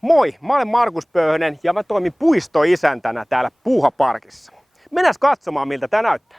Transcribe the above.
Moi, mä olen Markus Pöyhönen ja mä toimin puistoisäntänä täällä Puuhaparkissa. Mennään katsomaan miltä tää näyttää.